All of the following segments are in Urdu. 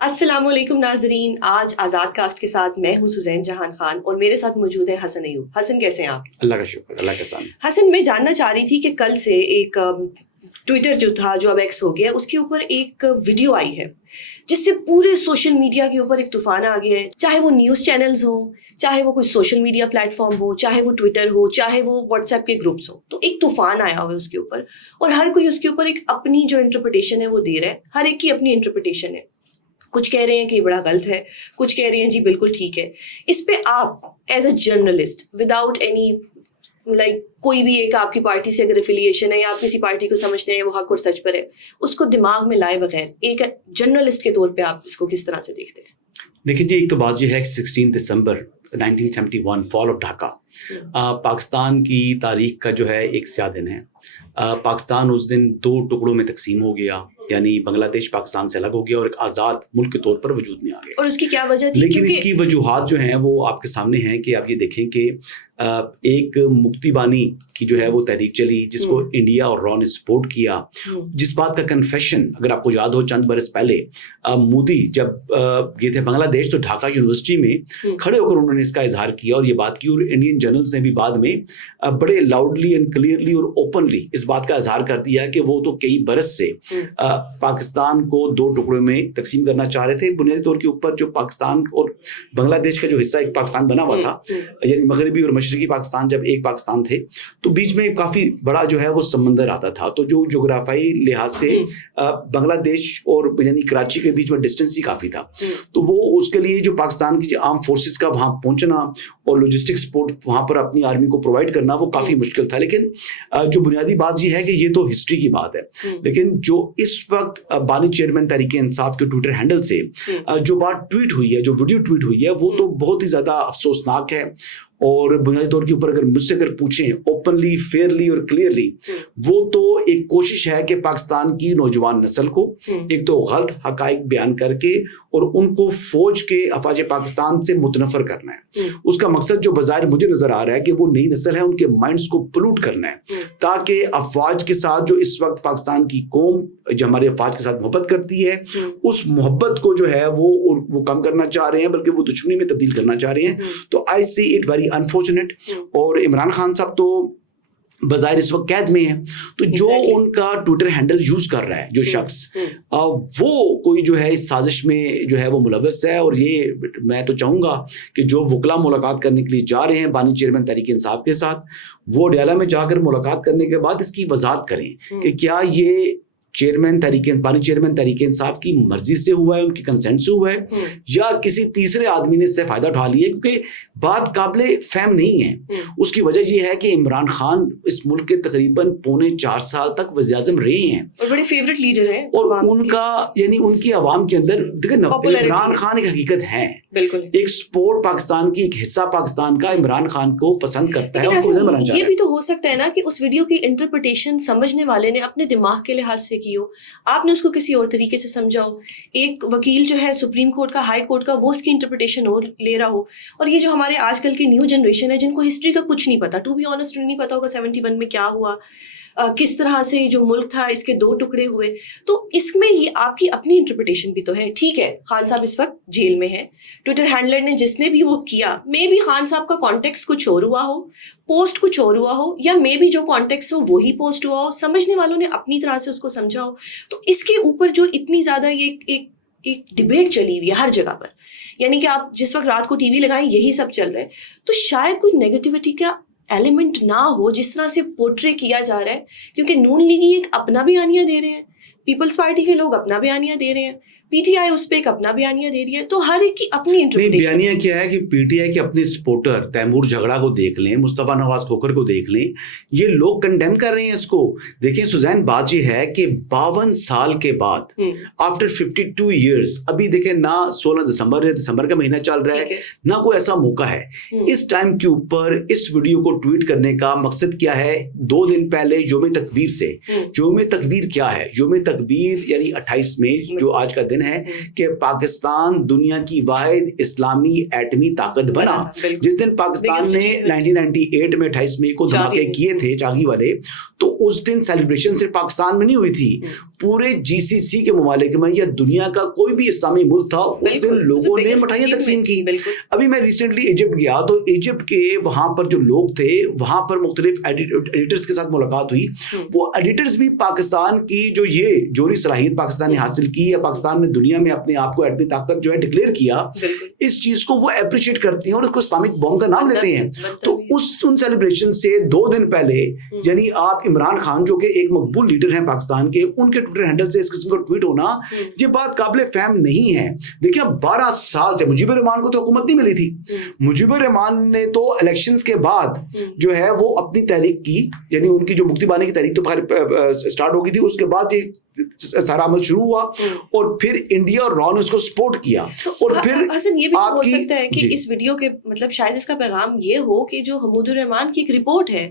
السلام علیکم ناظرین، آج آزاد کاسٹ کے ساتھ میں ہوں سزین جہان خان اور میرے ساتھ موجود ہے حسن ایوب۔ حسن کیسے ہیں آپ؟ اللہ کا شکر، اللہ کے سامنے۔ حسن، میں جاننا چاہ رہی تھی کہ کل سے ایک ٹویٹر جو تھا، جو اب ایکس ہو گیا، اس کے اوپر ایک ویڈیو آئی ہے جس سے پورے سوشل میڈیا کے اوپر ایک طوفان آ گیا ہے، چاہے وہ نیوز چینلز ہوں، چاہے وہ کوئی سوشل میڈیا پلیٹ فارم ہو، چاہے وہ ٹویٹر ہو، چاہے وہ واٹس ایپ کے گروپس ہوں، تو ایک طوفان آیا ہوا ہے اس کے اوپر، اور ہر کوئی اس کے اوپر ایک اپنی جو انٹرپریٹیشن ہے وہ دے رہا ہے۔ ہر ایک کی اپنی انٹرپریٹیشن ہے، کچھ کہہ رہے ہیں کہ یہ بڑا غلط ہے، کچھ کہہ رہے ہیں جی بالکل ٹھیک ہے۔ اس پہ آپ as a journalist without any کوئی بھی ایک آپ کی پارٹی سے اگر افیلیشن ہے یا آپ کسی پارٹی کو سمجھتے ہیں وہ حق اور سچ پر ہے، اس کو دماغ میں لائے بغیر ایک جرنلسٹ کے طور پہ آپ اس کو کس طرح سے دیکھتے ہیں؟ دیکھیے جی، ایک تو بات یہ ہے کہ 16 دسمبر 1971 فال آف ڈھاکہ پاکستان کی تاریخ کا جو ہے ایک سیاہ دن ہے۔ پاکستان اس دن دو ٹکڑوں میں تقسیم ہو گیا، یعنی بنگلہ دیش پاکستان سے الگ ہو گیا اور ایک آزاد ملک کے طور پر وجود میں آ گیا۔ اور اس کی کیا وجہ تھی؟ لیکن اس کی وجوہات جو ہیں وہ آپ کے سامنے ہیں کہ آپ یہ دیکھیں کہ ایک مکتی بانی کی جو ہے وہ تحریک چلی جس کو انڈیا اور را نے سپورٹ کیا، جس بات کا کنفیشن اگر آپ کو یاد ہو چند برس پہلے مودی جب گئے تھے بنگلہ دیش تو ڈھاکہ یونیورسٹی میں کھڑے ہو کر انہوں نے اس کا اظہار کیا اور یہ بات کی، اور انڈین جرنلز نے بھی بعد میں بڑے لاؤڈلی اینڈ کلیئرلی اور اوپنلی اس بات کا اظہار کر دیا کہ وہ تو کئی برس سے پاکستان کو دو ٹکڑوں میں تقسیم کرنا چاہ رہے تھے، بنیادی طور کے اوپر جو پاکستان اور بنگلہ دیش کا جو حصہ ایک پاکستان بنا ہوا تھا، یعنی مغربی اور مشرقی پاکستان جب ایک پاکستان تھے تو بیچ میں کافی بڑا جو ہے وہ سمندر آتا تھا، تو جو جغرافیائی لحاظ سے بنگلہ دیش اور یعنی کراچی کے بیچ میں ڈسٹینس ہی کافی تھا، تو وہ اس کے لیے جو پاکستان کی جو آرم فورسز کا وہاں پہنچنا اور لاجسٹک سپورٹ وہاں پر اپنی آرمی کو پرووائڈ کرنا وہ کافی مشکل تھا۔ لیکن جو بنیادی بات یہ ہے کہ یہ تو ہسٹری کی بات ہے، لیکن جو اس وقت بانی چیئرمین تحریک انصاف کے ٹویٹر ہینڈل سے جو بات ٹویٹ ہوئی ہے، جو ویڈیو ٹویٹ ہوئی ہے، وہ تو بہت ہی زیادہ افسوسناک ہے، اور بنیادی طور کے اوپر اگر مجھ سے اگر پوچھیں اوپنلی، فیئرلی اور کلیئرلی، وہ تو ایک کوشش ہے کہ پاکستان کی نوجوان نسل کو ایک تو غلط حقائق بیان کر کے اور ان کو فوج کے افواج پاکستان سے متنفر کرنا ہے۔ اس کا مقصد جو بظاہر مجھے نظر آ رہا ہے کہ وہ نئی نسل ہے، ان کے مائنڈز کو پلوٹ کرنا ہے، تاکہ افواج کے ساتھ جو اس وقت پاکستان کی قوم جو ہمارے افواج کے ساتھ محبت کرتی ہے، اس محبت کو جو ہے وہ کم کرنا چاہ رہے ہیں، بلکہ وہ دشمنی میں تبدیل کرنا چاہ رہے ہیں۔ تو آئی سی اٹ ویری انفارچونیٹ، اور عمران خان صاحب تو بظاہر اس وقت قید میں ہے، تو جو ان کا ٹویٹر ہینڈل یوز کر رہا ہے جو شخص، وہ کوئی جو ہے اس سازش میں جو ہے وہ ملوث ہے، اور یہ میں تو چاہوں گا کہ جو وکلا ملاقات کرنے کے لیے جا رہے ہیں بانی چیئرمین تحریک انصاف کے ساتھ، وہ ڈیالہ میں جا کر ملاقات کرنے کے بعد اس کی وضاحت کریں کہ کیا یہ بانی چیئرمین تحریک انصاف کی مرضی سے ہوا ہے، ان کی کنسنٹ سے ہوا ہے، یا کسی تیسرے آدمی نے اس سے فائدہ اٹھا لیا، کیونکہ بات قابل فہم نہیں ہے۔ اس کی وجہ یہ ہے کہ عمران خان اس ملک کے تقریباً 4.25 سال تک وزیر اعظم رہے ہیں اور بڑے فیورٹ لیڈر ہیں، اور ان کا یعنی ان کی عوام کے اندر دیکھیں عمران خان ایک حقیقت ہے، بالکل ایک سپورٹ پاکستان کی ایک حصہ پاکستان کا عمران خان کو پسند کرتا ہے، یہ بھی تو ہو سکتا ہے نا کہ اس ویڈیو کی انٹرپریٹیشن سمجھنے والے نے اپنے دماغ کے لحاظ سے کی ہو، آپ نے اس کو کسی اور طریقے سے سمجھا ہو، ایک وکیل جو ہے سپریم کورٹ کا، ہائی کورٹ کا، وہ اس کی انٹرپریٹیشن اور لے رہا ہو، اور یہ جو ہمارے آج کل کی نیو جنریشن ہے جن کو ہسٹری کا کچھ نہیں پتا، ٹو بی آنسٹ نہیں پتا ہوگا 71 میں کیا ہوا، کس طرح سے جو ملک تھا اس کے دو ٹکڑے ہوئے، تو اس میں یہ آپ کی اپنی انٹرپریٹیشن بھی تو ہے۔ ٹھیک ہے، خان صاحب اس وقت جیل میں ہے، ٹویٹر ہینڈلر نے جس نے بھی وہ کیا، مے بی خان صاحب کا کانٹیکس کچھ اور ہوا ہو، پوسٹ کچھ اور ہوا ہو، یا مے بی جو کانٹیکس ہو وہی پوسٹ ہوا ہو، سمجھنے والوں نے اپنی طرح سے اس کو سمجھا ہو۔ تو اس کے اوپر جو اتنی زیادہ یہ ایک ڈبیٹ چلی ہوئی ہے ہر جگہ پر، یعنی کہ آپ جس وقت رات کو ٹی وی لگائیں یہی سب چل رہا ہے، تو شاید کوئی نیگیٹیوٹی کا ایلیمنٹ نہ ہو جس طرح سے پورٹرے کیا جا رہا ہے، کیونکہ نون لیگی ایک اپنا بیانیہ دے رہے ہیں، پیپلز پارٹی کے لوگ اپنا بیانیہ دے رہے ہیں، پی ٹی آئی اس پہ ایک اپنا بیانیہ دے رہی ہے، تو ہر ایک کی اپنی انٹرپریٹیشن۔ بیانیہ کیا ہے کہ پی ٹی آئی کے اپنے سپورٹر تیمور جھگڑا کو دیکھ لیں، مصطفیٰ نواز کھوکھر کو دیکھ لیں، یہ لوگ کنڈیم کر رہے ہیں اس کو۔ دیکھیں سوزین، بات یہ ہے کہ 52 سال کے بعد آفٹر 52 ایئرز، ابھی دیکھیں نہ 16 دسمبر کا مہینہ چل رہا ہے، نہ کوئی ایسا موقع ہے اس ٹائم کے اوپر اس ویڈیو کو ٹویٹ کرنے کا۔ مقصد کیا ہے؟ 2 دن پہلے یوم تکبیر سے، یوم تکبیر کیا ہے؟ یوم تکبیر یعنی 28 مئی جو آج کا دن دن ہے کہ پاکستان دنیا کی واحد اسلامی ایٹمی طاقت بنا. جس دن پاکستان نے 1998 میں 28 مئی کو دھماکے کیے تھے چاغی والے, تو اس دن سیلیبریشن صرف پاکستان میں نہیں ہوئی تھی, پورے جی سی سی کے ممالک میں یا دنیا کا کوئی بھی اسلامی ملک تھا اس دن لوگوں نے مٹھائیاں تقسیم کی. ابھی میں ریسنٹلی ایجپٹ گیا تو ایجپٹ کے وہاں پر جو لوگ تھے, وہاں پر مختلف ایڈیٹرز کے ساتھ ملاقات ہوئی. وہ ایڈیٹرز بھی پاکستان کی جو یہ جوہری صلاحیت پاکستان نے حاصل کی یا پاکستان نے دنیا میں اپنے آپ کو ایٹمی طاقت جو ہے ڈکلیئر کیا, اس چیز کو وہ اپریشیٹ کرتے ہیں اور اس کو اسلامک بوم کا نام لیتے ہیں. تو ان سیلیبریشن سے 2 دن پہلے یعنی آپ عمران خان جو کہ ایک مقبول لیڈر ہیں پاکستان کے, ان کے ٹویٹر ہینڈل سے اس قسم کا ٹویٹ ہونا یہ بات قابل فہم نہیں ہے. دیکھیں 12 سال سے مجیب الرحمان کو تو حکومت نہیں ملی تھی. مجیب الرحمان نے تو الیکشنز کے بعد جو ہے وہ اپنی تحریک کی, یعنی ان کی جو مکتی بانی کی تحریک تو سٹارٹ ہو گئی تھی, اس کے بعد یہ سارا عمل شروع ہوا اور پھر انڈیا اور را نے اس کو سپورٹ کیا. اور پھر حسن یہ بھی ہو سکتا ہے کہ اس ویڈیو کے مطلب شاید اس کا پیغام یہ ہو کہ جو حمود الرحمان کی ایک رپورٹ ہے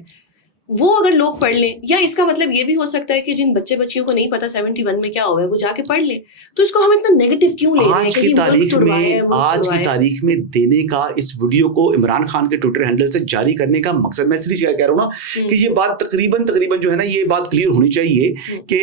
وہ اگر لوگ پڑھ لیں, یا اس کا مطلب یہ بھی ہو سکتا ہے کہ جن بچے بچیوں کو نہیں پتا 71 میں کیا ہوا ہے وہ جا کے پڑھ لیں, تو اس کو ہم اتنا نیگیٹو کیوں لے رہے ہیں؟ آج کی تاریخ میں دینے کا اس ویڈیو کو عمران خان کے ٹویٹر ہینڈل سے جاری کرنے کا مقصد, میں اس لیے کہہ رہا ہوں نا کہ یہ بات تقریباً جو ہے نا یہ بات کلیئر ہونی چاہیے کہ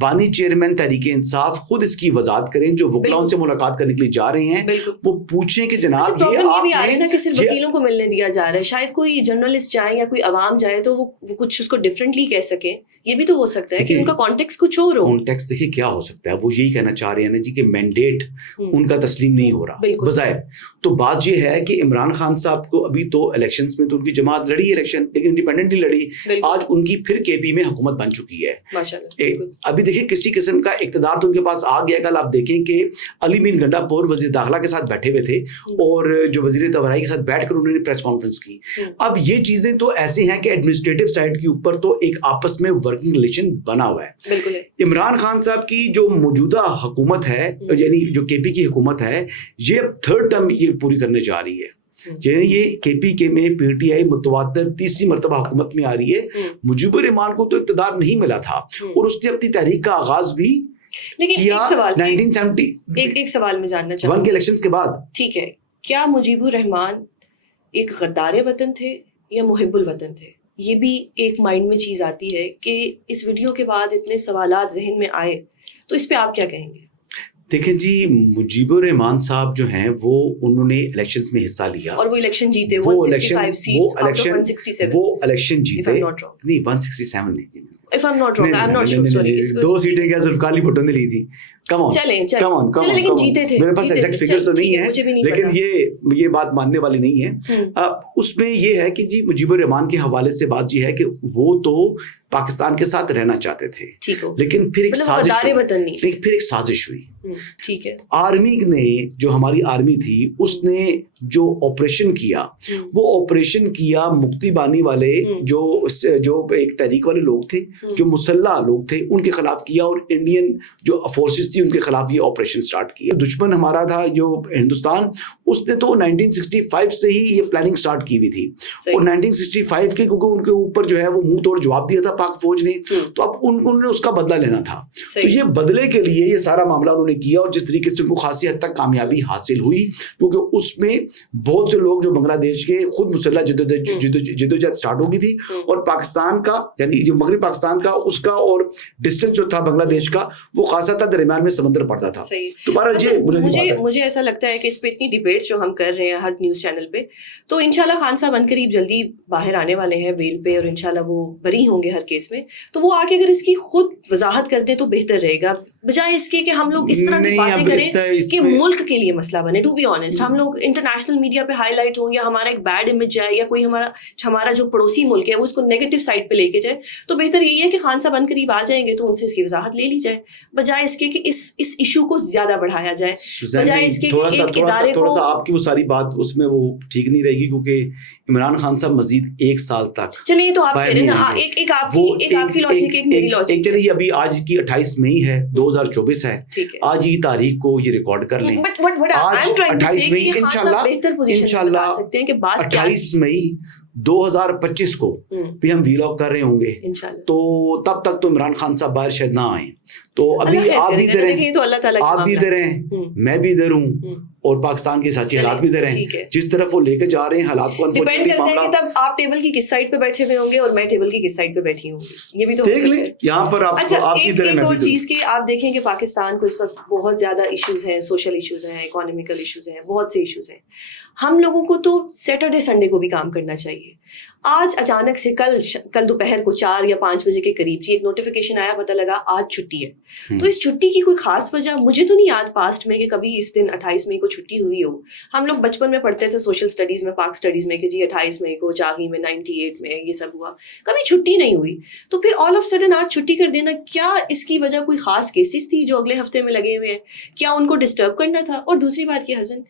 بانی چیئرمین تحریک انصاف خود اس کی وضاحت کریں. جو وکلا ان سے ملاقات کرنے کے لیے جا رہے ہیں وہ پوچھیں کہ جناب یہ بھی آ رہے ہیں نا کہ صرف وکیلوں کو ملنے دیا جا رہا ہے, شاید کوئی جرنلسٹ جائے یا کوئی عوام جائے تو وہ کچھ اس کو ڈفرینٹلی کہہ سکیں. یہ بھی تو ہو سکتا ہے کہ ان کا کانٹیکسٹ کچھ اور ہو. کانٹیکسٹ دیکھیے کیا ہو سکتا ہے, وہ یہی کہنا چاہ رہے ہیں نا جی کہ مینڈیٹ ان کا تسلیم نہیں ہو رہا بظاہر. تو بات یہ ہے کہ عمران خان صاحب کو ابھی تو الیکشنز میں تو ان کی جماعت لڑی الیکشن, لیکن انڈیپینڈنٹلی لڑی. آج ان کی پھر کے پی میں حکومت بن چکی ہے. ابھی دیکھیں کسی قسم کا اقتدار تو ان کے پاس آ گیا. کل آپ دیکھیں کہ علی مین گنڈا پور وزیر داخلہ کے ساتھ بیٹھے ہوئے تھے اور جو وزیر توانائی کے ساتھ بیٹھ کر انہوں نے پریس کانفرنس کی. اب یہ چیزیں تو ایسی ہیں کہ ایڈمنسٹریٹو سائڈ کے اوپر تو ایک آپس میں ورکنگ ریلیشن بنا ہوا ہے. عمران خان صاحب کی جو موجودہ حکومت ہے یعنی جو کے پی کی حکومت ہے, یہ 3rd ٹرم یہ پوری کرنے جا رہی ہے. یعنی یہ کے پی کے میں پی ٹی آئی متواتر 3ری مرتبہ حکومت میں آ رہی ہے. مجیب الرحمان کو تو اقتدار نہیں ملا تھا اور اس نے اپنی تحریک کا آغاز بھی کیا 1970 ایک سوال میں جاننا چاہوں کے الیکشنز کے بعد. ٹھیک ہے, کیا مجیب الرحمان ایک غدار وطن تھے یا محب الوطن تھے؟ یہ بھی ایک مائنڈ میں چیز آتی ہے کہ اس ویڈیو کے بعد اتنے سوالات ذہن میں آئے, تو اس پہ آپ کیا کہیں گے؟ دیکھیں جی, مجیب الرحمان صاحب جو ہیں وہ انہوں نے الیکشنز میں حصہ لیا اور وہ الیکشن جیتے. وہ الیکشن جیتے نہیں 167 نہیں, if I'm not wrong, I'm not sure, sorry. 2 سیٹیں کیا ذوالفقار علی بھٹو نے لی تھی. چلیں لیکن جیتے تھے. میرے پاس ایگزیکٹ فگرز تو نہیں ہے لیکن یہ بات ماننے والی نہیں ہے. اس میں یہ ہے کہ جی مجیب الرحمان کے حوالے سے بات یہ ہے کہ وہ تو پاکستان کے ساتھ رہنا چاہتے تھے, لیکن پھر ایک سازش ہوئی. ٹھیک ہے, آرمی نے جو ہماری آرمی تھی اس نے جو آپریشن کیا وہ آپریشن کیا مکتی بانی والے جو ایک تحریک والے لوگ تھے, جو مسلح لوگ تھے, ان کے خلاف کیا اور انڈین جو فورسز تھی ان کے خلاف یہ آپریشن سٹارٹ کیا. دشمن ہمارا تھا جو ہندوستان, اس نے تو 1965 سے ہی یہ پلاننگ سٹارٹ کی ہوئی تھی اور 1965 کے کیونکہ ان کے اوپر جو ہے وہ منہ توڑ جواب دیا تھا پاک فوج نے, تو اب انہوں نے اس کا بدلہ لینا تھا. تو یہ بدلے کے لیے یہ سارا معاملہ انہوں نے کیا اور جس طریقے سے ان کو خاصی حد تک کامیابی حاصل ہوئی کیونکہ اس میں بہت سے لوگ جو بنگلہ دیش کے خود مسلح جدوجہد سٹارٹ ہو گئی تھی اور پاکستان کا یعنی جو مغربی پاکستان کا اس کا اور ڈسٹینس جو تھا بنگلہ دیش کا وہ خاصا تھا, درمیان میں سمندر پڑتا تھا. مجھے ایسا لگتا ہے کہ اس پہ اتنی ڈیبیٹس جو ہم کر رہے ہیں ہر نیوز چینل پہ, تو انشاءاللہ خان صاحب ان قریب جلدی باہر آنے والے ہیں بیل پہ اور انشاءاللہ وہ بری ہوں گے ہر کیس میں, تو وہ آ کے اگر اس کی خود وضاحت کر دیں تو بہتر رہے گا, بجائے اس کے کہ ہم لوگ اس طرح کی باتیں کریں کہ ملک کے لیے مسئلہ بنے. ٹو بی آنیسٹ, ہم لوگ انٹرنیشنل میڈیا پہ ہائی لائٹ ہوں یا ہمارا ایک بیڈ امیج جائے یا کوئی ہمارا جو پڑوسی ملک ہے وہ اس کو نیگیٹو سائڈ پہ لے کے جائے, تو بہتر یہی ہے کہ خان صاحب ان قریب آ جائیں گے تو ان سے اس کی وضاحت لے لی جائے, بجائے اس کے کہ اس ایشو کو زیادہ بڑھایا جائے, بجائے اس کے تھوڑا سا آپ کی وہ ساری بات اس میں وہ ٹھیک نہیں رہے گی کیونکہ عمران خان صاحب مزید 1 سال تک چلیے تو آپ کہہ رہے ہیں ایک آپ کی لاجک ایک میری لاجک. چلیے ابھی آج کی 28 مئی ہے 2024 ہے, آج ہی تاریخ کو یہ ریکارڈ کر لیں. آج 28 مئی انشاءاللہ 28 مئی 2025 کو بھی ہم ویلاگ کر رہے ہوں گے, تو تب تک تو عمران خان صاحب باہر شاید نہ آئیں, تو ابھی آپ بھی ادھر ہیں، تو اللہ تعالیٰ آپ بھی ادھر ہیں، میں بھی ادھر ہوں، اور پاکستان کے سیاسی حالات بھی ادھر ہیں. جس طرف وہ لے کے جا رہے ہیں حالات کو ڈیپینڈ کرتا ہے کہ تب آپ ٹیبل کی کس سائڈ پہ بیٹھے ہوئے ہوں گے اور میں ٹیبل کی کس سائڈ پہ بیٹھی ہوں گی، یہ بھی تو دیکھ لیں یہاں پر. اچھا ایک اور چیز کہ آپ دیکھیں کہ پاکستان کو اس وقت بہت زیادہ ایشوز ہیں، سوشل ایشوز ہیں، اکانومیکل ایشوز ہیں، بہت سے ایشوز ہیں. ہم لوگوں کو تو سیٹرڈے سنڈے کو بھی کام کرنا چاہیے. آج اچانک سے کل دوپہر کو 4 یا 5 بجے کے قریب ایک نوٹیفیکیشن آیا، پتہ لگا آج چھٹی ہے. تو اس چھٹی کی کوئی خاص وجہ مجھے تو نہیں یاد پاسٹ میں کہ کبھی اس دن 28 مئی کو چھٹی ہوئی ہو. ہم لوگ بچپن میں پڑھتے تھے سوشل اسٹڈیز میں، پاک اسٹڈیز میں، کہ جی 28 مئی کو جاگی میں 98 میں یہ سب ہوا، کبھی چھٹی نہیں ہوئی. تو پھر آل آف سڈن آج چھٹی کر دینا، کیا اس کی وجہ کوئی خاص کیسز تھی جو اگلے ہفتے میں لگے ہوئے ہیں؟ کیا ان کو ڈسٹرب کرنا تھا؟ اور دوسری بات یہ حسن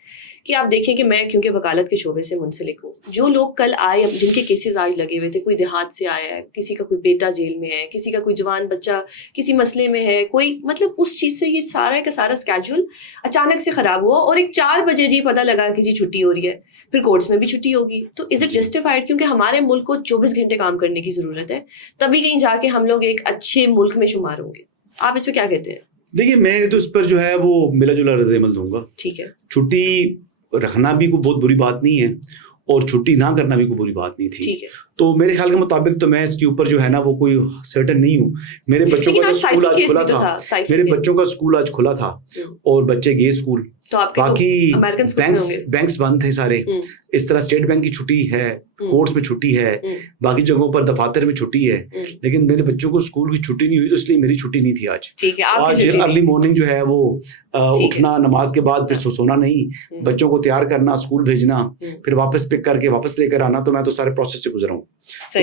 کہ آپ دیکھیں کہ میں کیونکہ وکالت کے شعبے سے منسلک ہوں، جو لوگ کل آئے جن کے کیسز آج لگے ہوئے تھے، کوئی دیہات سے آیا ہے، کسی کا کوئی بیٹا جیل میں ہے، کسی کا کوئی جوان بچہ کسی مسئلے میں ہے، کوئی مطلب اس چیز سے یہ سارا کا سارا اسکیجول اچانک سے خراب ہوا اور ایک 4 بجے جی پتہ لگا کہ جی چھٹی ہو رہی ہے، پھر کورٹس میں بھی چھٹی ہوگی. تو از اٹ جسٹیفائڈ؟ کیونکہ ہمارے ملک کو 24 گھنٹے کام کرنے کی ضرورت ہے، تبھی کہیں جا کے ہم لوگ ایک اچھے ملک میں شمار ہوں گے. آپ اس پہ کیا کہتے ہیں؟ دیکھیے میں تو اس پر جو ہے وہ ملا جلا رد عمل دوں گا. ٹھیک ہے، چھٹی رکھنا بھی کوئی بہت بری بات نہیں ہے اور چھٹی نہ کرنا بھی کوئی بری بات نہیں تھی. تو میرے خیال کے مطابق تو میں اس کے اوپر جو ہے نا وہ کوئی سرٹن نہیں ہوں. میرے بچوں کا اسکول آج کھلا تھا، میرے بچوں کا اسکول آج کھلا تھا اور بچے گئے اسکول. باقی بینکس بند تھے سارے. اس طرح اسٹیٹ بینک کی چھٹی ہے، کورٹس میں چھٹی ہے، باقی جگہوں پر دفاتر میں چھٹی ہے، لیکن میرے بچوں کو اسکول کی چھٹی نہیں ہوئی تو اس لیے میری چھٹی نہیں تھی آج. آج ارلی مارننگ جو ہے وہ اٹھنا، نماز کے بعد پھر سونا نہیں، بچوں کو تیار کرنا، اسکول بھیجنا، پھر واپس پک کر کے واپس لے کر آنا. تو میں تو سارے پروسیس سے گزرا ہوں،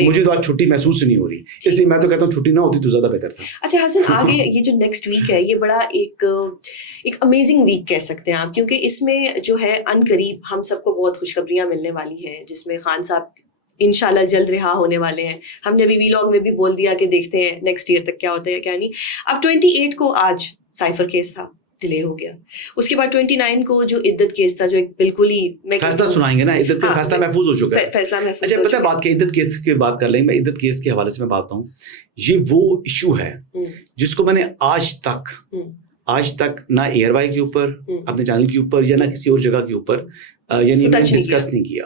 مجھے تو آج چھٹی محسوس نہیں ہو رہی. اس لیے میں تو کہتا ہوں چھٹی نہ ہوتی تو زیادہ بہتر تھا. اچھا حسن، آگے یہ جو نیکسٹ ویک ہے یہ بڑا ایک امیزنگ ویک کہہ سکتے ہیں آپ، کیونکہ اس میں جو ہے ان قریب ہم سب کو بہت خوشخبریاں ملنے والی ہیں، جس میں خان صاحب انشاءاللہ جلد رہا ہونے والے ہیں. ہم نے ابھی ویلاگ میں بھی بول دیا کہ دیکھتے ہیں نیکسٹ ایئر تک کیا ہوتا ہے کیا نہیں. اب 28 کو آج سائفر کیس تھا، ڈیلے ہو گیا. اس کے بعد 29 کو جو عدت کیس تھا، جو ایک بالکل ہی فیصلہ سنائیں گے نا، عدت کا فیصلہ محفوظ ہو چکا ہے. فیصلہ محفوظ. اچھا پتہ ہے بات کہ عدت کیس کی بات کر لیں، میں عدت کیس کے حوالے سے میں بات ہوں. یہ وہ ایشو ہے جس کو میں نے آج تک نہ ایئر وائی کے اوپر، اپنے چینل کے اوپر یا نہ کسی اور جگہ کے اوپر یعنی میں ڈسکس نہیں کیا.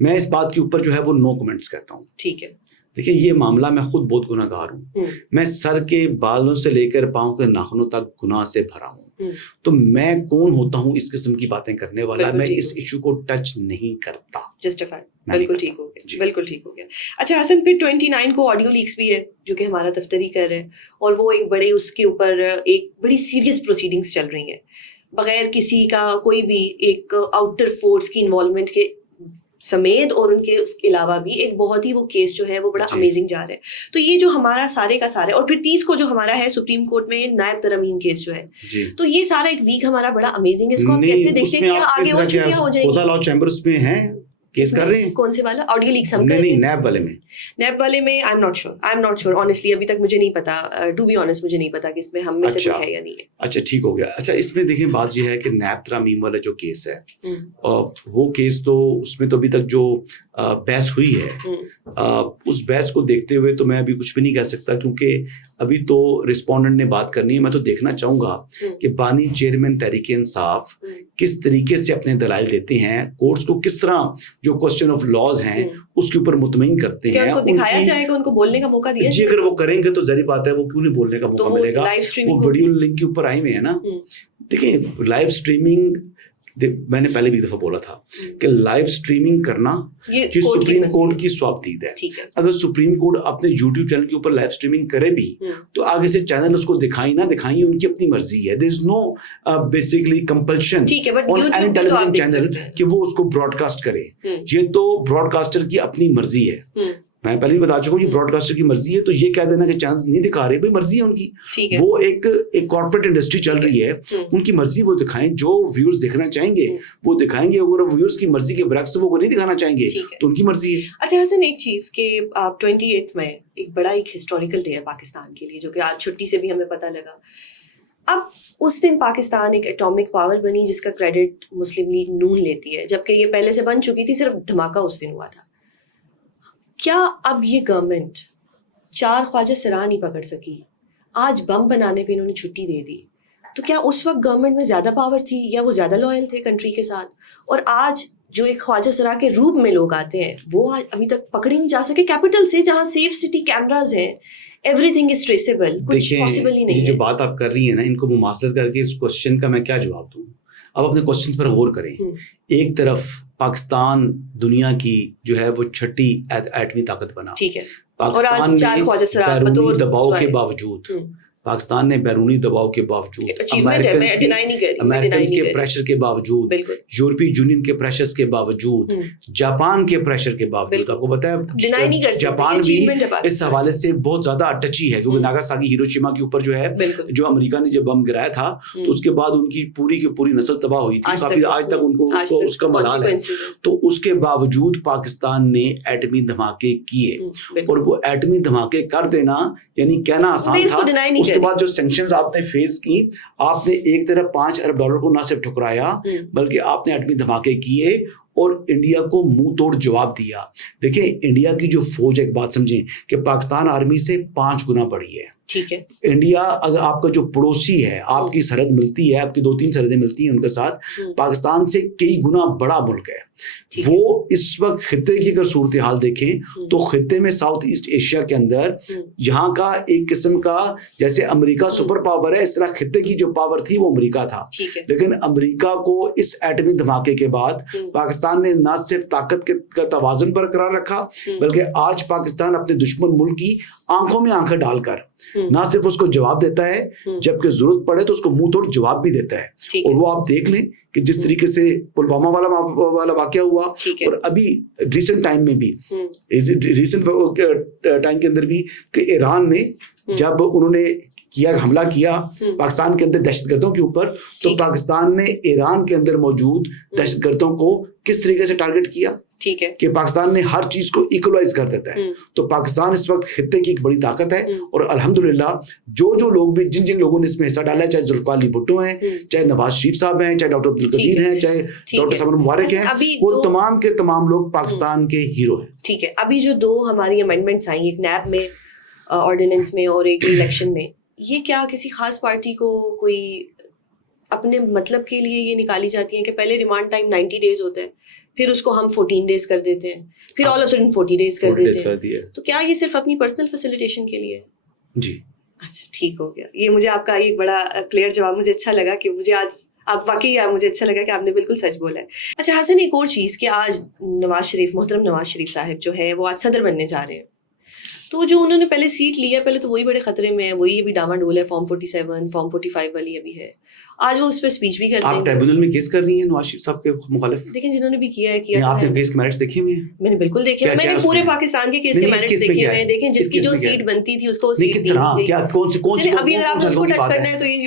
میں اس بات کے اوپر جو ہے وہ نو کمنٹس کہتا ہوں. ٹھیک ہے، دیکھیں یہ معاملہ میں خود بہت گناہ گار ہوں. میں سر کے بالوں سے لے کر پاؤں کے ناخنوں تک گناہ سے بھرا ہوں. تو میں کون ہوتا ہوں اس قسم کی باتیں کرنے والا؟ میں اس ایشو کو ٹچ نہیں کرتا. جسٹیفائڈ، بالکل ٹھیک ہو گیا، بالکل ٹھیک ہو گیا. اچھا حسن، پھر 29 کو آڈیو لیکس بھی ہے جو کہ ہمارا دفتری کر رہے ہیں، اور وہ ایک بڑے اس کے اوپر ایک بڑی سیریس پروسیڈنگس چل رہی ہیں بغیر کسی کا کوئی بھی ایک آؤٹر فورس کی انوالومنٹ کے سمیت، اور ان کے اس کے علاوہ بھی ایک بہت ہی وہ کیس جو ہے وہ بڑا امیزنگ جا رہا ہے. تو یہ جو ہمارا سارے کا سارا، اور پھر 30 کو جو ہمارا ہے سپریم کورٹ میں نائب ترمیم کیس جو ہے، تو یہ سارا ایک ویک ہمارا بڑا امیزنگ ہے. اس کو ہم کیسے دیکھتے ہیں کہ آگے اور چھٹیاں ہو جائیں گی؟ لاء چیمبرز میں ہیں کیس کر رہے ہیں. کون سے والا آڈیو لیکس ہم کر رہے ہیں؟ نیب والے میں. نیب والے میں I am not sure honestly, ابھی تک مجھے نہیں پتا، ٹو بی آنیسٹ مجھے نہیں پتا کہ اس میں ہم میں سے کوئی ہے یا نہیں ہے. اچھا ٹھیک ہو گیا. اچھا اس میں دیکھیں بات یہ ہے کہ نیب ترامیم والا جو کیس ہے، وہ کیس تو اس میں تو ابھی تک جو بحث ہوئی ہے، اس بحث کو دیکھتے ہوئے تو میں ابھی کچھ بھی نہیں کہہ سکتا، کیونکہ ابھی تو رسپونڈنٹ نے بات کرنی ہے. میں تو دیکھنا چاہوں گا کہ بانی چیئرمین تحریک انصاف کس طریقے سے اپنے دلائل دیتے ہیں، کورٹس کو کس طرح جو کوسچن آف لاز ہیں اس کے اوپر مطمئن کرتے ہیں. ان کو دکھایا جائے گا، ان کو بولنے کا موقع دیا جی. اگر وہ کریں گے تو ظاہر بات ہے وہ کیوں نہیں بولنے کا موقع ملے گا. وہ ویڈیو لنک کے اوپر آئے ہوئے ہیں نا. دیکھیں لائیو اسٹریمنگ، میں نے پہلے بھی دفعہ بولا تھا کہ لائیو اسٹریمنگ کرنا یہ سپریم کورٹ کی ثوابدید ہے. اگر سپریم کورٹ اپنے یوٹیوب چینل کے اوپر لائیو اسٹریمنگ کرے بھی تو آگے سے چینل اس کو دکھائیں نہ دکھائیں، ان کی اپنی مرضی ہے. There is no basically compulsion on any television channel کہ وہ اس کو براڈ کاسٹ کرے. یہ تو براڈ کاسٹر کی اپنی مرضی ہے. میں پہلے بھی بتا چکا ہوں یہ براڈ کاسٹر کی مرضی ہے. تو یہ کہہ دینا کہ چانس نہیں دکھا رہے، بھائی مرضی ہے ان کی. وہ ایک کارپوریٹ انڈسٹری چل رہی ہے، ان کی مرضی، وہ دکھائیں. جو ویورز دیکھنا چاہیں گے وہ دکھائیں گے، اگر ویورز کی مرضی کے برعکس وہ نہیں دکھانا چاہیں گے تو ان کی مرضی ہے. اچھا حسن، ایک چیز کہ 28 میں ایک بڑا ایک ہسٹوریکل ڈے ہے پاکستان کے لیے، جو کہ آج چھٹی سے بھی ہمیں پتہ لگا. اب اس دن پاکستان ایک ایٹامک پاور بنی جس کا کریڈٹ مسلم لیگ نون لیتی ہے، جبکہ یہ پہلے سے بن چکی تھی، صرف دھماکہ اس دن ہوا تھا. کیا اب یہ گورنمنٹ 4 خواجہ سرا نہیں پکڑ سکی؟ آج بم بنانے پہ انہوں نے چھٹی دے دی. تو کیا اس وقت گورنمنٹ میں زیادہ پاور تھی یا وہ زیادہ لوئل تھے کنٹری کے ساتھ؟ اور آج جو ایک خواجہ سرا کے روپ میں لوگ آتے ہیں وہ ابھی تک پکڑے نہیں جا سکے کیپٹل سے, جہاں سیف سٹی کیمراز ہیں, ایوری تھنگ از ٹریسیبل. کچھ پاسبل ہی نہیں ہے. جو بات آپ کر رہی ہیں نا, ان کو مماثلت کر کے اس کوشچن کا میں کیا جواب دوں. اب اپنے کوشچن پر غور کریں. ایک طرف پاکستان دنیا کی جو ہے وہ 6ٹھی ایٹمی طاقت بنا. ٹھیک ہے. پاکستان نے بیرونی دباؤ کے باوجود پاکستان نے بیرونی دباؤ کے باوجود, امریکنز کے پریشر کے باوجود, یورپی یونین کے پریشرز کے باوجود, جاپان کے پریشر کے باوجود, آپ کو پتا ہے جاپان بھی اس حوالے سے بہت زیادہ ٹچی ہے, کیونکہ ناگاساکی ہیروشیما کے اوپر جو ہے جو امریکہ نے جب بم گرایا تھا تو اس کے بعد ان کی پوری نسل تباہ ہوئی تھی, کافی آج تک ان کو اس کا ملال ہے. تو اس کے باوجود پاکستان نے ایٹمی دھماکے کیے, اور وہ ایٹمی دھماکے کر دینا یعنی کہنا آسان تھا. اس کے بعد جو سینکشنز آپ نے فیس کی, آپ نے ایک طرف $5 ارب کو نہ صرف ٹھکرایا بلکہ آپ نے ایٹمی دھماکے کیے اور انڈیا کو منہ توڑ جواب دیا. دیکھیں انڈیا کی جو فوج ہے, ایک بات سمجھیں کہ پاکستان آرمی سے 5 گنا بڑی ہے. ٹھیک ہے. انڈیا اگر آپ کا جو پڑوسی ہے, آپ کی سرحد ملتی ہے, آپ کی 2-3 سرحدیں ملتی ہیں ان کے ساتھ, پاکستان سے کئی گنا بڑا ملک ہے. وہ اس وقت خطے کی اگر صورتحال دیکھیں تو خطے میں ساؤتھ ایسٹ ایشیا کے اندر یہاں کا ایک قسم کا جیسے امریکہ سپر پاور ہے, اس طرح خطے کی جو پاور تھی وہ امریکہ تھا. لیکن امریکہ کو اس ایٹمی دھماکے کے بعد پاکستان نے نہ صرف طاقت کا توازن برقرار رکھا بلکہ آج پاکستان اپنے دشمن ملک کی آنکھوں میں آنکھیں ڈال کر نہ صرف اس کو جواب دیتا ہے, جبکہ ضرورت پڑے تو اس کو منہ توڑ جواب بھی دیتا ہے. اور وہ آپ دیکھ لیں کہ جس طریقے سے پلوامہ والا واقعہ ہوا, اور ابھی ریسنٹ ٹائم میں بھی ریسنٹ ٹائم کے اندر بھی کہ ایران نے جب انہوں نے حملہ کیا پاکستان کے اندر دہشت گردوں کے اوپر, تو پاکستان نے ایران کے اندر موجود دہشت گردوں کو کس طریقے سے ٹارگٹ کیا. ٹھیک ہے. کہ پاکستان نے ہر چیز کو ایکولائز کر دیتا ہے. تو پاکستان اس وقت خطے کی ایک بڑی طاقت ہے, اور الحمدللہ جو لوگ بھی جن لوگوں نے اس میں حصہ ڈالا ہے, چاہے ذوالفقار علی بھٹو ہیں, چاہے نواز شریف صاحب ہیں, چاہے ڈاکٹر عبدالقدیر ہیں, چاہے ڈاکٹر سمر مبارک ہیں, وہ تمام کے تمام لوگ پاکستان کے ہیرو ہیں. ٹھیک ہے. ابھی جو 2 ہماری امینڈمنٹس آئیں, ایک نیب میں آرڈیننس میں اور ایک الیکشن میں, یہ کیا کسی خاص پارٹی کو کوئی اپنے مطلب کے لیے یہ نکالی جاتی ہیں کہ پہلے ریمانڈ ٹائم 90 days ہوتا ہے, پھر اس کو ہم 14 days کر دیتے ہیں, پھر آل آف سڈن 40 days کر دیتے ہیں. تو کیا یہ صرف اپنی پرسنل فیسیلیٹیشن کے لیے ہے؟ جی اچھا ٹھیک ہو گیا. یہ مجھے آپ کا ایک بڑا کلیئر جواب مجھے اچھا لگا, کہ مجھے آج آپ واقعی مجھے اچھا لگا کہ آپ نے بالکل سچ بولا ہے. اچھا حسن, ایک اور چیز کہ آج محترم نواز شریف صاحب جو ہے وہ آج صدر بننے جا رہے ہیں, تو جو انہوں نے پہلے سیٹ لی ہے, پہلے تو وہی بڑے خطرے میں ہے, وہی ابھی ڈاما ڈول ہے, فارم 47 فارم 45 والی ابھی ہے. آج وہ اس پہ اسپیچ بھی کر رہے ہیں. آپ ٹریبونل میں کیس کر رہی ہیں نواز شریف صاحب کے مخالف؟ دیکھیں جنہوں نے بھی کیا ہے کیا. آپ نے کیس کے میرٹس دیکھے ہوئے ہیں؟ میں نے بالکل دیکھے ہیں, میں نے پورے پاکستان کے کیس کے میرٹس دیکھے ہوئے ہیں. دیکھیں جس کی جو سیٹ بنتی تھی اس کو سیٹ دی. کیا کون سی ابھی اگر آپ نے اس کو ٹچ کرنا ہے تو یہ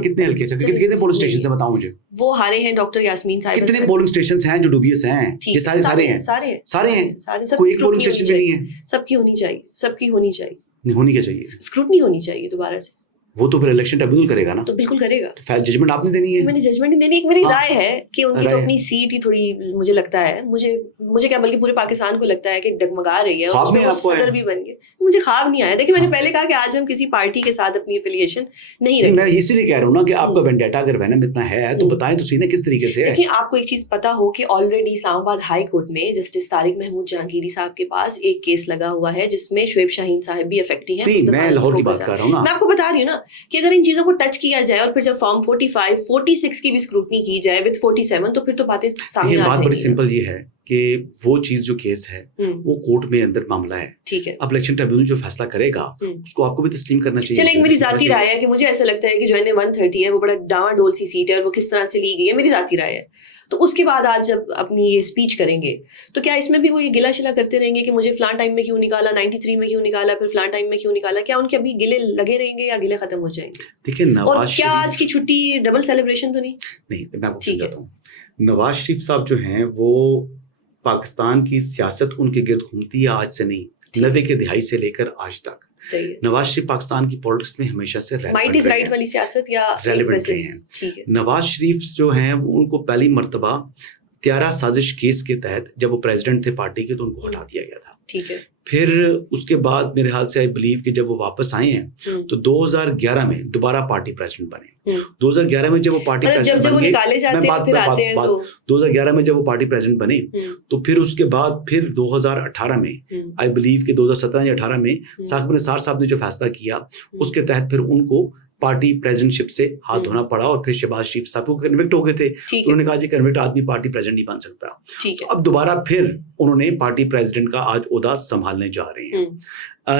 کتنے ہلکے کتنے پولنگ اسٹیشن سے بتاؤ مجھے. وہ ہارے ہیں ڈاکٹر یاسمین صاحب. کتنے پولنگ اسٹیشن ہیں جو ڈوبیس ہیں؟ یہ سارے ہیں. کوئی ایک پولنگ اسٹیشن بھی نہیں ہے. سب کی ہونی چاہیے, سب کی ہونی چاہیے. ہونی کیا چاہیے؟ اسکروٹنی ہونی چاہیے دوبارہ سے. وہ تو پھر الیکشن ٹریبیونل کرے گا نا. تو بالکل کرے گا. تو ججمنٹ آپ نے دینی ہے. میں نے ججمنٹ نہیں دینی, ایک میری رائے ہے کہ ان کی تو اپنی سیٹ ہی تھوڑی مجھے لگتا ہے, مجھے کیا بلکہ پورے پاکستان کو لگتا ہے کہ ڈگمگا رہی ہے, اور وہ صدر بھی بن گئے. مجھے خواب نہیں آیا. دیکھیں میں نے پہلے کہا کہ آج ہم کسی پارٹی کے ساتھ اپنی افیلیشن نہیں رکھتے. میں اسی لیے کہہ رہا ہوں نا کہ آپ کا وینڈیٹا اگر وینم اتنا ہے تو بتائیں تو صحیح نا کس طریقے سے ہے. دیکھیں آپ کو ایک چیز پتا ہو کہ آلریڈی اسلام آباد ہائی کورٹ میں جسٹس طارق محمود جہانگیری صاحب کے پاس ایک کیس لگا ہوا ہے جس میں شعیب شاہین صاحب بھی افیکٹی ہیں. میں لاہور کی بات کر رہا ہوں نا. میں آپ کو بتا رہی ہوں نا کہ اگر ان چیزوں کو ٹچ کیا جائے اور پھر جب فارم 45 46 کی بھی اسکروٹنی کی جائے وتھ 47, تو پھر تو باتیں سامنے آ جائیں گی. بات بڑی سمپل یہ ہے کہ وہ چیز جو کیس ہے وہ کورٹ میں اندر معاملہ ہے. ٹھیک ہے. اب الیکشن ٹریبیونل جو فیصلہ کرے گا اس کو آپ کو بھی تسلیم کرنا چاہیے. چلیں ایک میری ذاتی رائے ہے کہ مجھے ایسا لگتا ہے کہ جو N130 ہے وہ بڑا ڈاواں ڈول سی سیٹ ہے, اور وہ کس طرح سے لی گئی ہے, میری ذاتی رائے ہے. تو اس کے بعد آج جب اپنی یہ اسپیچ کریں گے تو کیا اس میں بھی وہ یہ گلا شلا کرتے رہیں گے کہ مجھے فلان ٹائم میں کیوں نکالا, 93 میں کیوں نکالا, پھر فلان ٹائم میں کیوں نکالا؟ کیا ان کے ابھی گلے لگے رہیں گے یا گلے ختم ہو جائیں گے؟ دیکھیں اور کیا آج کی چھٹی ڈبل سیلیبریشن تو نہیں؟ میں آپ کو سمجھاتا ہوں. نواز شریف صاحب جو ہیں وہ پاکستان کی سیاست ان کے گرد گھومتی ہے آج سے نہیں, 90 کے دہائی سے لے کر آج تک. نواز شریف پاکستان کی پالیٹکس میں ہمیشہ سے رائٹ والی سیاست یا ریلیونٹ رہے ہیں. نواز شریف جو ہیں وہ ان کو پہلی مرتبہ 13 سازش کیس کے تحت جب وہ پریزیڈنٹ تھے پارٹی کے تو ان کو ہٹا دیا گیا تھا. ٹھیک ہے. پھر اس کے بعد میرے خیال سے آئی بلیو کہ جب وہ واپس آئے ہیں تو 2011 میں دوبارہ پارٹی پریزیڈنٹ بنے. 2011 میں جب وہ پارٹی پریزیڈنٹ بن گئے, 2011 میں جب وہ پارٹی پریزیڈنٹ بنے تو پھر اس کے بعد پھر 2018 میں آئی بلیو کہ 2017 یا 18 میں ثاقب نثار صاحب نے جو فیصلہ کیا اس کے تحت پھر ان کو پارٹی پریزیڈنٹ شپ سے ہاتھ دھونا پڑا, اور پھر شہباز شریف صاحب کو کنوکٹ ہو گئے تھے. انہوں نے کہا جی کنوکٹ آدمی پارٹی پریزیڈنٹ نہیں بن سکتا. اب دوبارہ پھر انہوں نے پارٹی پریزیڈنٹ کا آج عہدہ سنبھالنے جا رہے ہیں.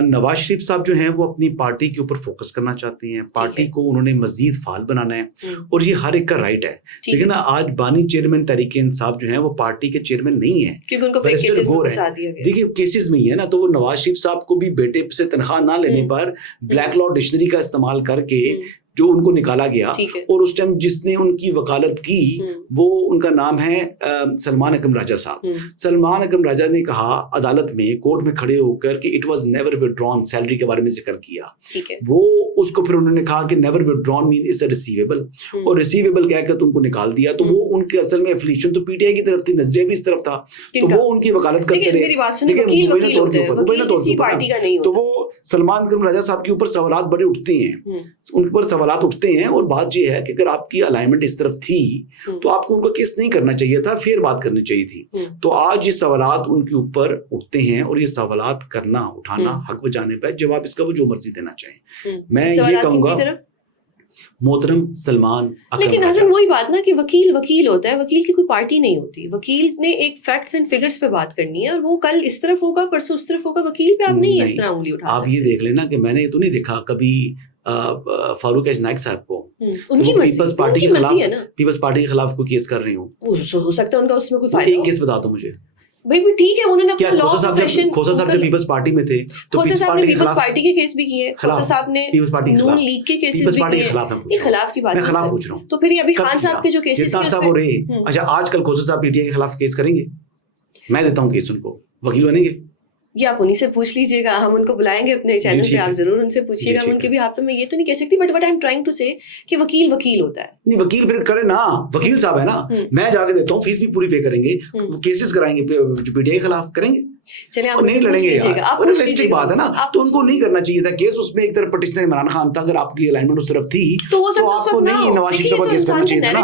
نواز شریف صاحب جو ہیں وہ اپنی پارٹی کے اوپر فوکس کرنا چاہتے ہیں, پارٹی کو انہوں نے مزید فعال بنانا ہے اور یہ ہر ایک کا رائٹ ہے. لیکن آج بانی چیئرمین تحریک انصاف جو ہیں وہ پارٹی کے چیئرمین نہیں ہیں, دیکھیے کیسز میں ہی ہے نا. تو وہ نواز شریف صاحب کو بھی بیٹے سے تنخواہ نہ لینے پر بلیک لا ڈکشنری کا استعمال کر کے جو ان کو نکالا گیا, اور اس ٹائم جس نے ان کی وکالت کی وہ ان کا نام ہے سلمان اکرم راجہ صاحب. سلمان اکرم راجہ نے کہا عدالت میں کورٹ میں کھڑے ہو کر کہ اٹ واز نیور وڈران, سیلری کے بارے میں ذکر کیا. وہ اس کو پھر انہوں نے کہا کہ نیور وڈران مین از اے ریسیویبل, اور ریسیویبل کہہ کر ان کو نکال دیا. تو وہ ان کے اصل میں افلیشن تو پی ٹی آئی کی طرف تھی, نظریہ بھی اس طرف تھا, تو وہ ان کی وکالت کرتے رہے. تو وہ سلمان اکرم راجہ صاحب کے اوپر سوالات بڑے اٹھتے ہیں, ان پر سوالات اٹھتے ہیں. اور بات یہ ہے کہ اگر آپ کی الائنمنٹ اس طرف تھی تو آپ کو ان کو کیس نہیں کرنا چاہیے تھا, فیئر بات کرنی چاہیے تھی. تو آج یہ سوالات ان کے اوپر اٹھتے ہیں, اور یہ سوالات کرنا اٹھانا حق بجانے پہ جواب اس کا وہ جو مرضی دینا چاہیں. میں یہ کہوں گا محترم سلمان. لیکن حسن وہی بات نا کہ وکیل ہوتا ہے, وکیل کی کوئی پارٹی نہیں ہوتی. وکیل نے ایک فیکٹس اینڈ فگرز پہ بات کرنی ہے, اور وہ کل اس طرف ہوگا پرسوں اس طرف ہوگا. وکیل پہ آپ نہیں اس طرح انگلی اٹھا سکتے. آپ یہ دیکھ لینا کہ میں نے یہ تو نہیں دیکھا کبھی فاروق ایچ نائک صاحب کو ان کی پیپلز پارٹی کے خلاف, پیپلز پارٹی کے خلاف کوئی کیس کر رہی ہوں. ہو سکتا ہے ان کا اس میں کوئی فائدہ. ایک کیس بتا دو مجھے. بھائی ٹھیک ہے, انہوں نے اپنا لا پروفیشن, کھوسا صاحب جب پیپلز پارٹی میں تھے تو کھوسا صاحب نے پیپلز پارٹی کے کیس بھی کیے, کھوسا صاحب نے نون لیگ کے کیسز بھی کیے. یہ خلاف کی بات ہے, میں خلاف پوچھ رہا ہوں. تو پھر یہ ابھی خان صاحب کے جو کیسز صاحب ہو رہے ہیں, اچھا آج کل کھوسا صاحب پی ٹی آئی کے خلاف کیس کریں گے؟ میں دیتا ہوں کیس, ان کو وکیل بنیں گے؟ یہ آپ انہیں سے پوچھ لیجیے گا, ہم ان کو بلائیں گے اپنے چینل پہ, آپ ضرور ان سے پوچھیے گا. ان کے بھی ہاتھ میں یہ تو نہیں کہہ سکتی, but what I am trying to say کہ وکیل ہوتا ہے. نہیں وکیل پھر کرے نا, وکیل صاحب ہے نا, میں جا کے دیتا ہوں, فیس بھی پوری پے کریں گے, کیسز کرائیں گے پی ٹی آئی کے خلاف, کریں گے. چلے آپ نہیں لڑیں گے, ریئلسٹک بات ہے نا. تو ان کو نہیں کرنا چاہیے تھا کیس. اس میں ایک طرف پٹیشنر عمران خان تھا, اگر آپ کی الائنمنٹ اس طرف تھی تو آپ کو نہیں نواز شریف صاحب کا کیس کرنا چاہیے تھا نا.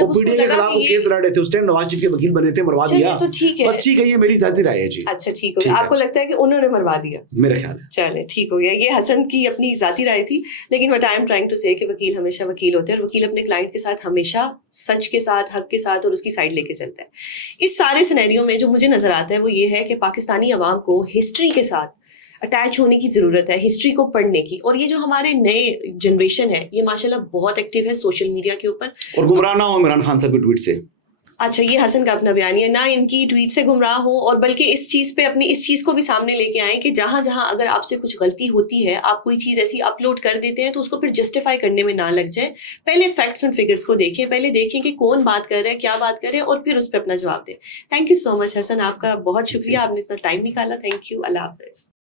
وہ پی ٹی آئی کے خلاف وہ کیس لڑ رہے تھے اس ٹائم, نواز شریف کے وکیل بنے تھے, مروا دیا. تو ٹھیک ہے, بس ٹھیک ہے, یہ میری ذاتی رائے ہے جی. اچھا ٹھیک ہو گیا, آپ کو لگتا ہے کہ انہوں نے مروا دیا؟ میرا خیال ہے. چلے ٹھیک ہو گیا, یہ حسن کی اپنی ذاتی رائے تھی. لیکن what I am trying to say کہ وکیل ہمیشہ وکیل ہوتے ہیں, اور وکیل اپنے کلائنٹ کے ساتھ ہمیشہ سچ کے ساتھ, حق کے ساتھ اور اس کی سائڈ لے کے چلتا ہے. اس سارے سینیریو میں جو مجھے نظر آتا ہے وہ یہ ہے کہ پاکستانی عوام کو ہسٹری کے ساتھ اٹیچ ہونے کی ضرورت ہے, ہسٹری کو پڑھنے کی. اور یہ جو ہمارے نئے جنریشن ہے یہ ماشاءاللہ بہت ایکٹیو ہے سوشل میڈیا کے اوپر, اور گمراہ نہ ہو عمران خان صاحب کے ٹویٹ سے. اچھا یہ حسن کا اپنا بیان ہے, نہ ان کی ٹویٹ سے گمراہ ہوں, اور بلکہ اس چیز پہ اپنی اس چیز کو بھی سامنے لے کے آئیں کہ جہاں جہاں اگر آپ سے کچھ غلطی ہوتی ہے, آپ کوئی چیز ایسی اپلوڈ کر دیتے ہیں تو اس کو پھر جسٹیفائی کرنے میں نہ لگ جائے. پہلے فیکٹس اینڈ فگرس کو دیکھیں, پہلے دیکھیں کہ کون بات کر رہا ہے, کیا بات کر رہے ہیں, اور پھر اس پہ اپنا جواب دیں. تھینک یو سو مچ حسن, آپ کا بہت شکریہ, آپ نے اتنا ٹائم نکالا. تھینک یو, اللہ حافظ.